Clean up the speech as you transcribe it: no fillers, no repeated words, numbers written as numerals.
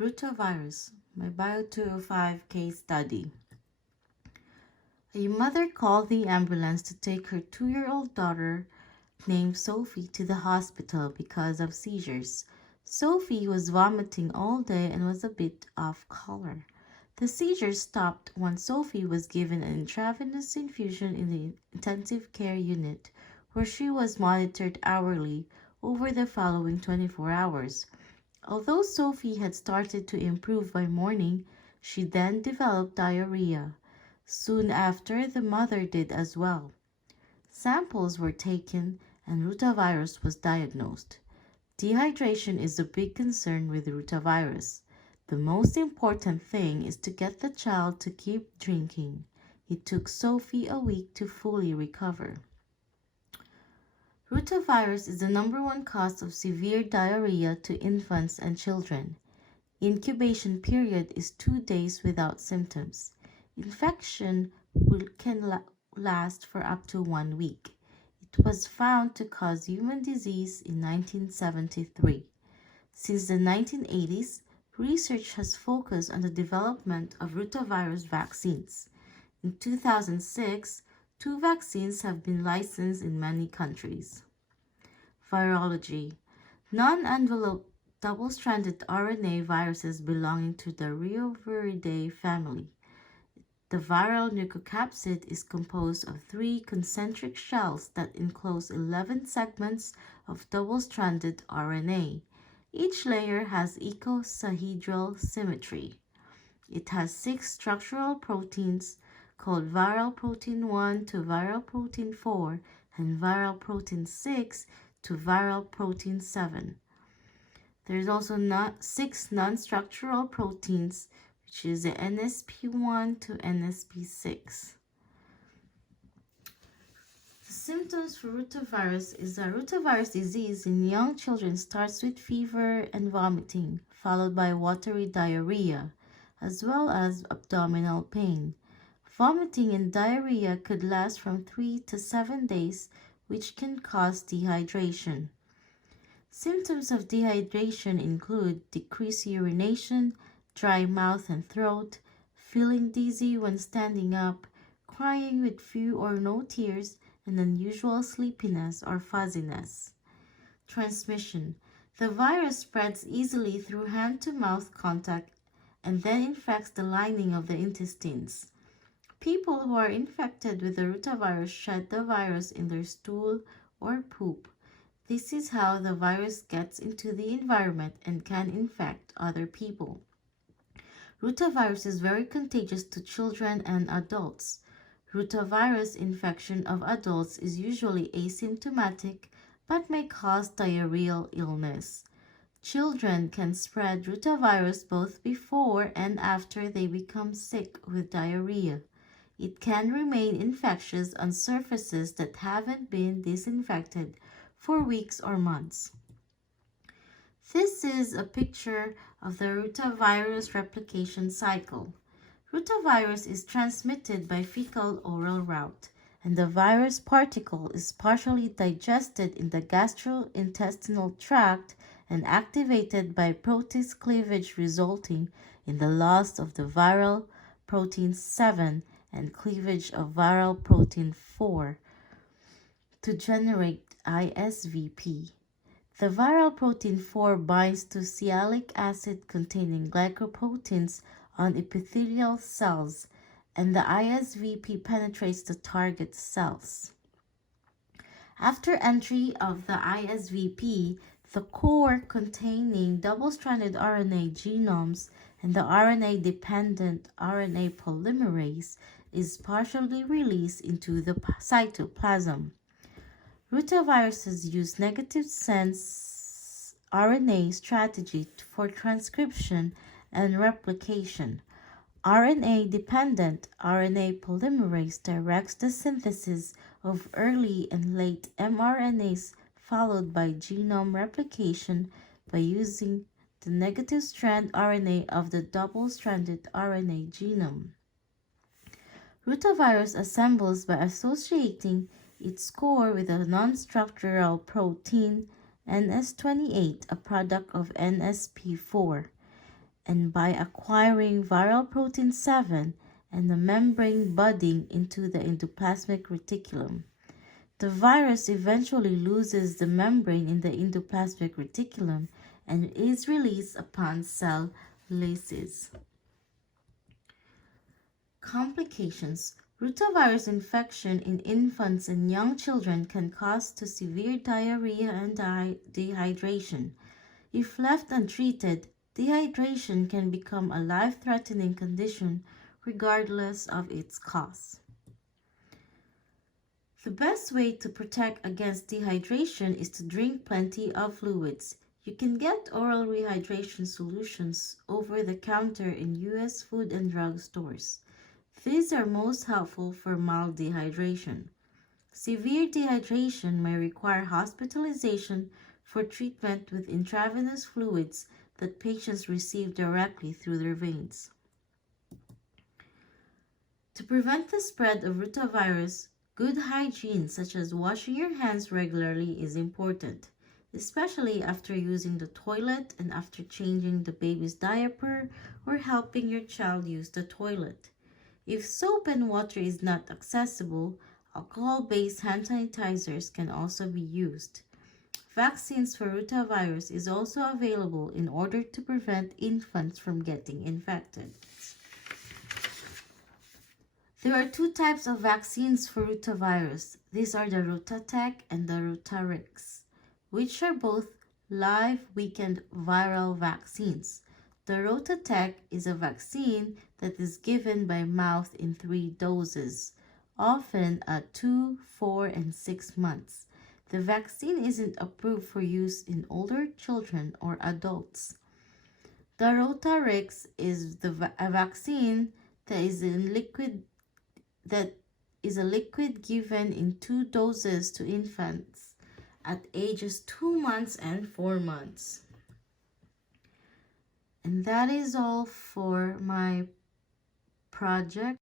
Rotavirus, my Bio205 case study. A mother called the ambulance to take her 2-year-old daughter named Sophie to the hospital because of seizures. Sophie was vomiting all day and was a bit off color. The seizures stopped once Sophie was given an intravenous infusion in the intensive care unit, where she was monitored hourly over the following 24 hours. Although Sophie had started to improve by morning, she then developed diarrhea. Soon after, the mother did as well. Samples were taken and rotavirus was diagnosed. Dehydration is a big concern with rotavirus. The most important thing is to get the child to keep drinking. It took Sophie a week to fully recover. Rotavirus is the #1 cause of severe diarrhea to infants and children. Incubation period is 2 days without symptoms. Infection can last for up to 1 week. It was found to cause human disease in 1973. Since the 1980s, research has focused on the development of rotavirus vaccines. In 2006, 2 vaccines have been licensed in many countries. Virology. Non-enveloped double-stranded RNA viruses belonging to the ROTAVIRUS family. The viral nucleocapsid is composed of 3 concentric shells that enclose 11 segments of double-stranded RNA. Each layer has icosahedral symmetry. It has 6 structural proteins called viral protein 1 to viral protein 4 and viral protein 6 to viral protein 7. There is also 6 non-structural proteins, which is the NSP1 to NSP6. The symptoms for rotavirus is that rotavirus disease in young children starts with fever and vomiting, followed by watery diarrhea, as well as abdominal pain. Vomiting and diarrhea could last from 3 to 7 days, which can cause dehydration. Symptoms of dehydration include decreased urination, dry mouth and throat, feeling dizzy when standing up, crying with few or no tears, and unusual sleepiness or fuzziness. Transmission. The virus spreads easily through hand-to-mouth contact and then infects the lining of the intestines. People who are infected with the rotavirus shed the virus in their stool or poop. This is how the virus gets into the environment and can infect other people. Rotavirus is very contagious to children and adults. Rotavirus infection of adults is usually asymptomatic but may cause diarrheal illness. Children can spread rotavirus both before and after they become sick with diarrhea. It can remain infectious on surfaces that haven't been disinfected for weeks or months. This is a picture of the rotavirus replication cycle. Rotavirus is transmitted by fecal-oral route, and the virus particle is partially digested in the gastrointestinal tract and activated by protease cleavage, resulting in the loss of the viral protein 7 and cleavage of viral protein 4 to generate ISVP. The viral protein 4 binds to sialic acid containing glycoproteins on epithelial cells, and the ISVP penetrates the target cells. After entry of the ISVP, the core containing double-stranded RNA genomes and the RNA-dependent RNA polymerase is partially released into the cytoplasm. Rotaviruses use negative sense RNA strategy for transcription and replication. RNA-dependent RNA polymerase directs the synthesis of early and late mRNAs, followed by genome replication by using the negative strand RNA of the double-stranded RNA genome. Rotavirus assembles by associating its core with a non-structural protein, NS28, a product of NSP4. and by acquiring viral protein 7 and the membrane budding into the endoplasmic reticulum. The virus eventually loses the membrane in the endoplasmic reticulum and is released upon cell lysis. Complications. Rotavirus infection in infants and young children can cause severe diarrhea and dehydration. If left untreated, dehydration can become a life-threatening condition regardless of its cause. The best way to protect against dehydration is to drink plenty of fluids. You can get oral rehydration solutions over the counter in U.S. food and drug stores. These are most helpful for mild dehydration. Severe dehydration may require hospitalization for treatment with intravenous fluids that patients receive directly through their veins. To prevent the spread of rotavirus, good hygiene such as washing your hands regularly is important, especially after using the toilet and after changing the baby's diaper or helping your child use the toilet. If soap and water is not accessible, alcohol-based hand sanitizers can also be used. Vaccines for rotavirus is also available in order to prevent infants from getting infected. There are two types of vaccines for rotavirus. These are the ROTATEC and the ROTAVIRUS, which are both live weakened viral vaccines. The ROTATEC is a vaccine that is given by mouth in 3 doses, often at 2, 4, and 6 months. The vaccine isn't approved for use in older children or adults. The ROTAVIRUS is a vaccine that is a liquid given in 2 doses to infants at ages 2 months and 4 months. And that is all for my project.